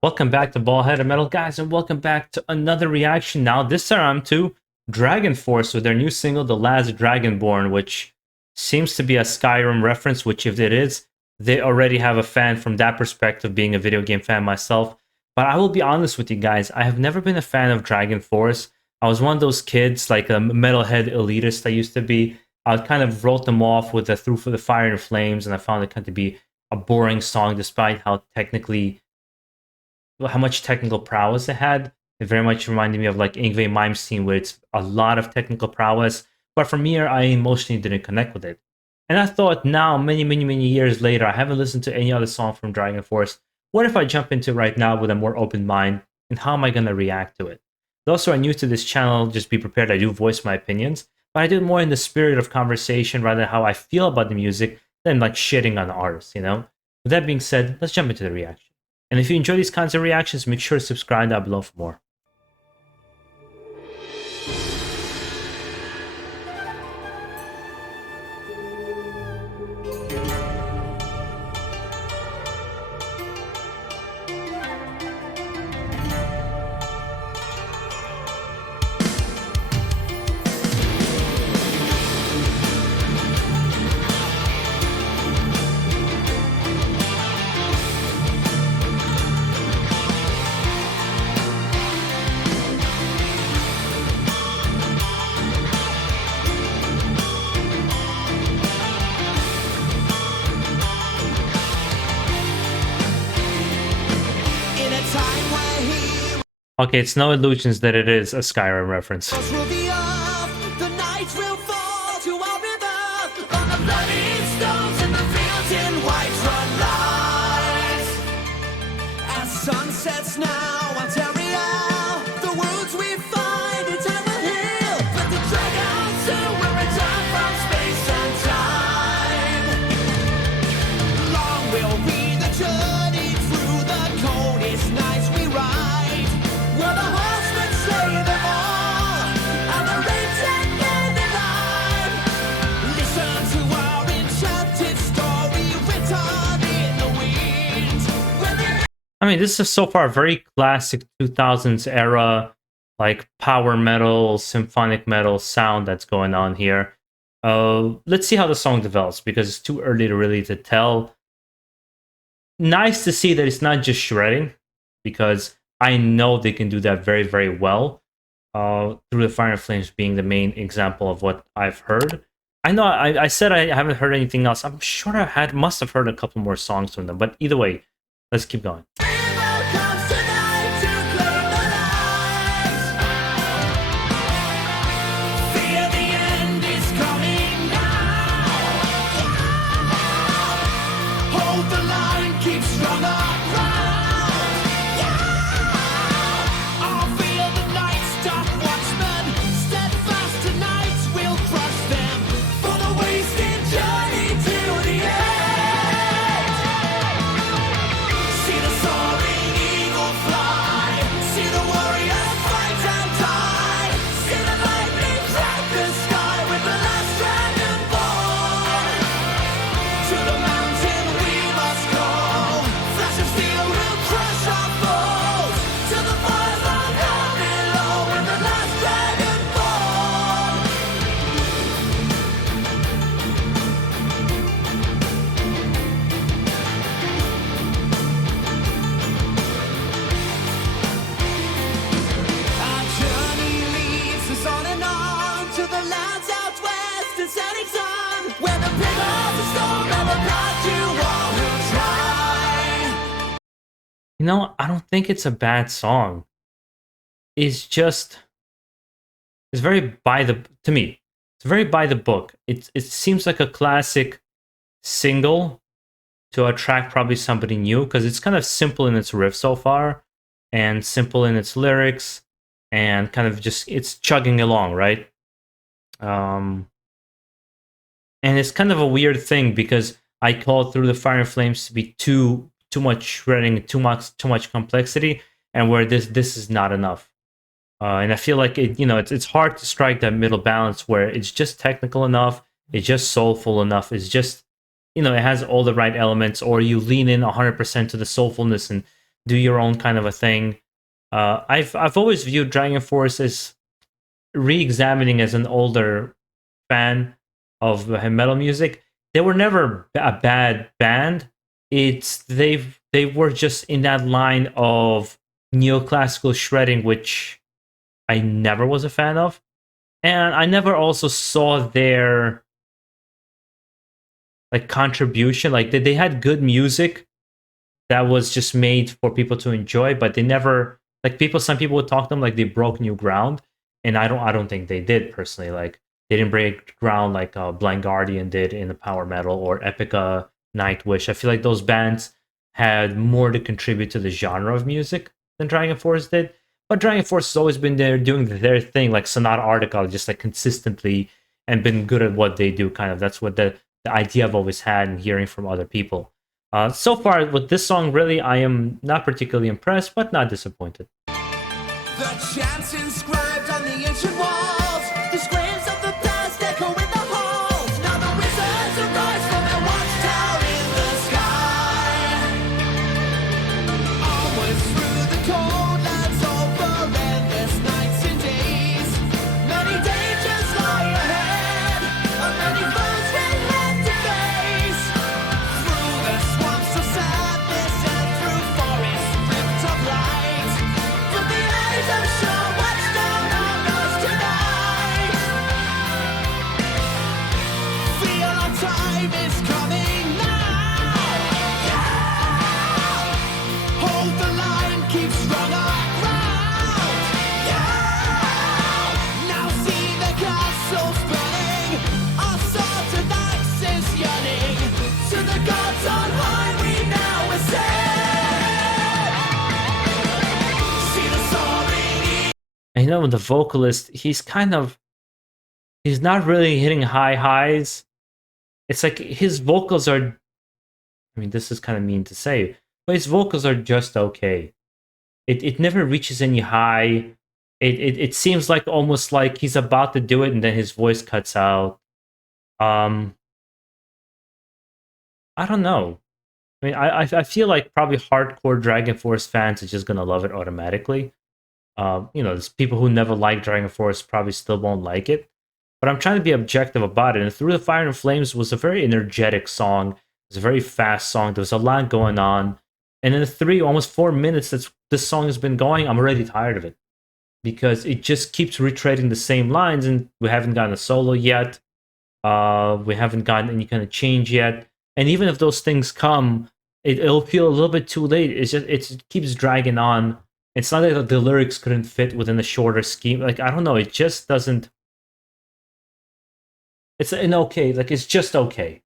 Welcome back to BaldHeaded Metal, guys, and welcome back to another reaction. Now, this time to DragonForce with their new single, The Last Dragonborn, which seems to be a Skyrim reference, which if it is, they already have a fan from that perspective, being a video game fan myself. But I will be honest with you guys, I have never been a fan of DragonForce. I was one of those kids, like a metalhead elitist I used to be. I kind of wrote them off with the Through for the Fire and Flames, and I found it kind of be a boring song despite how much technical prowess it had. It very much reminded me of like Yngwie Malmsteen, where it's a lot of technical prowess. But from here, I emotionally didn't connect with it. And I thought now, many years later, I haven't listened to any other song from DragonForce. What if I jump into it right now with a more open mind? And how am I going to react to it? Those who are new to this channel, just be prepared. I do voice my opinions, but I do it more in the spirit of conversation rather than how I feel about the music than like shitting on the artist, you know? With that being said, let's jump into the reaction. And if you enjoy these kinds of reactions, make sure to subscribe down below for more. Okay, it's no illusions that it is a Skyrim reference. Sunsets now, Ontario, the wounds we find eternal heal, but the dragon soon will return from space and time. Long will be the journey through the coldest nights we ride, where the horsemen slay them all, and the rains end in life. Listen to our enchanted story written in the wind, when the I mean, this is so far very classic 2000s era, like power metal, symphonic metal sound that's going on here. Let's see how the song develops, because it's too early to really to tell. Nice to see that it's not just shredding, because I know they can do that very well. Through the Fire and Flames being the main example of what I've heard. I know I said I haven't heard anything else. I'm sure I must have heard a couple more songs from them, but either way, let's keep going. You know, I don't think it's a bad song. It's very to me, it's very by the book. It seems like a classic single to attract probably somebody new, because it's kind of simple in its riff so far, and simple in its lyrics, and kind of just, it's chugging along, right? And it's kind of a weird thing, because I call Through the Fire and Flames to be too much shredding, too much complexity, and where this is not enough. And I feel like it's hard to strike that middle balance where it's just technical enough, it's just soulful enough, it's just, it has all the right elements, or you lean in 100% to the soulfulness and do your own kind of a thing. I've always viewed DragonForce as re-examining as an older fan of metal music. They were never a bad band. It's they were just in that line of neoclassical shredding, which I never was a fan of, and I never also saw their like contribution. Like they had good music that was just made for people to enjoy, but they never like people. Some people would talk to them like they broke new ground, and I don't think they did personally. Like they didn't break ground like Blind Guardian did in the power metal or Epica, Nightwish. I feel like those bands had more to contribute to the genre of music than DragonForce did. But DragonForce has always been there doing their thing, like Sonata Arctica, just like consistently and been good at what they do. Kind of that's what the idea I've always had and hearing from other people. So far with this song, really, I am not particularly impressed, but not disappointed. The chants inscribed on the ancient walls, the screams of the past echo in the halls. Now the wizards arise from their watchtower in the sky. Onwards through the cold lands over endless nights and days. Many dangers lie ahead, many foes we have to face. Through the swamps of sadness and through forests ripped of light. From the eyes of sure what's down on us tonight. Feel our time is coming now. Yeah. Hold the line, keep strong our ground. Yeah. Now see the castles burning, our swords and axes yearning. To the gods on high we now ascend. See the soaring And you know, the vocalist, he's not really hitting high highs. It's like his vocals are, I mean, this is kind of mean to say, but his vocals are just okay. It never reaches any high. It seems like almost like he's about to do it and then his voice cuts out. I don't know. I mean, I feel like probably hardcore DragonForce fans are just gonna love it automatically. There's people who never liked DragonForce probably still won't like it. But I'm trying to be objective about it. And Through the Fire and Flames was a very energetic song. It was a very fast song. There was a lot going on. And in the almost 4 minutes that this song has been going, I'm already tired of it. Because it just keeps retreading the same lines, and we haven't gotten a solo yet. We haven't gotten any kind of change yet. And even if those things come, it'll feel a little bit too late. It keeps dragging on. It's not that the lyrics couldn't fit within a shorter scheme. Like, I don't know, it just doesn't. It's an okay, like it's just okay.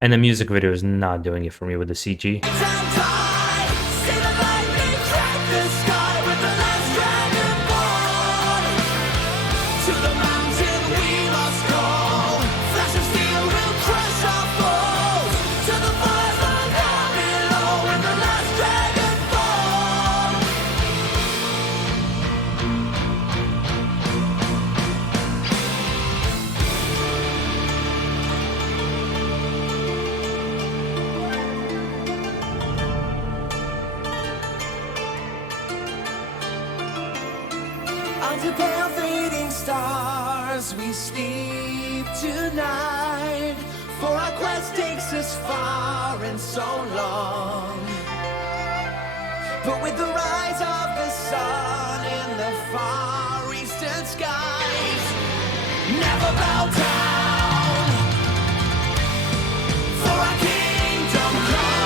And the music video is not doing it for me with the CG. Under pale fading stars we sleep tonight, for our quest takes us far and so long. But with the rise of the sun in the far eastern skies, never bow down, for our kingdom come.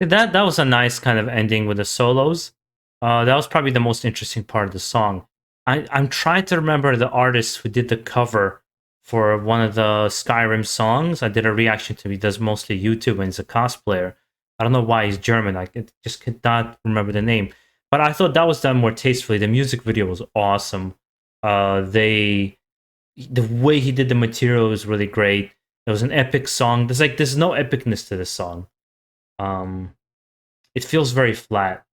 That was a nice kind of ending with the solos. That was probably the most interesting part of the song. I'm trying to remember the artist who did the cover for one of the Skyrim songs. I did a reaction to him. He does mostly YouTube and he's a cosplayer. I don't know why he's German. Just could not remember the name. But I thought that was done more tastefully. The music video was awesome. The way he did the material was really great. It was an epic song. There's no epicness to this song. It feels very flat.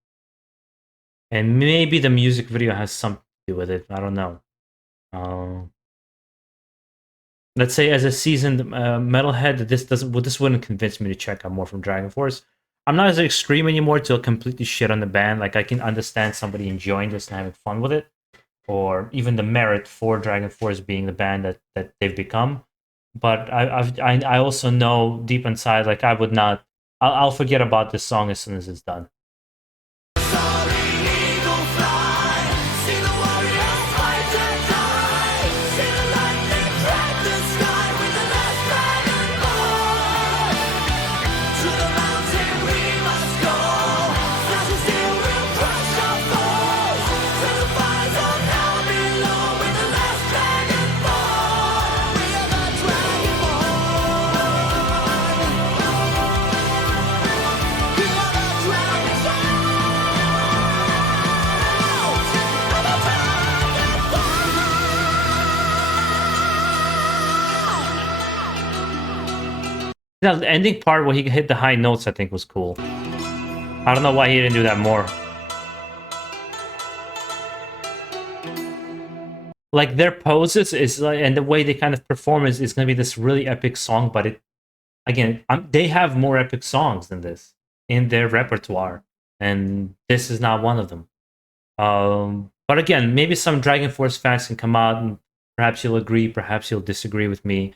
And maybe the music video has something to do with it. I don't know. Let's say as a seasoned metalhead, this wouldn't convince me to check out more from DragonForce. I'm not as extreme anymore to completely shit on the band. Like I can understand somebody enjoying this and having fun with it, or even the merit for DragonForce being the band that they've become. But I also know deep inside, like I would not. I'll forget about this song as soon as it's done. The ending part where he hit the high notes, I think, was cool. I don't know why he didn't do that more. Like their poses is like, and the way they kind of perform is going to be this really epic song. But it, again, they have more epic songs than this in their repertoire, and this is not one of them. But again, maybe some DragonForce fans can come out and perhaps you'll agree, perhaps you'll disagree with me.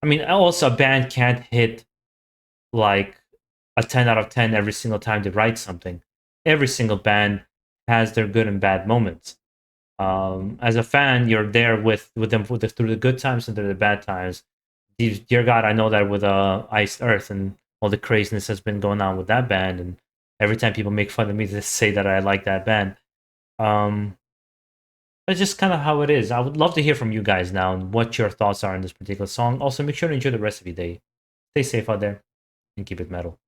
I mean, also a band can't hit like a 10 out of 10 every single time they write something. Every single band has their good and bad moments. As a fan, you're there with them through the good times and through the bad times. Dear God, I know that with Iced Earth and all the craziness that's been going on with that band, and every time people make fun of me, they say that I like that band. That's just kind of how it is. I would love to hear from you guys now and what your thoughts are on this particular song. Also, make sure to enjoy the rest of your day. Stay safe out there and keep it metal.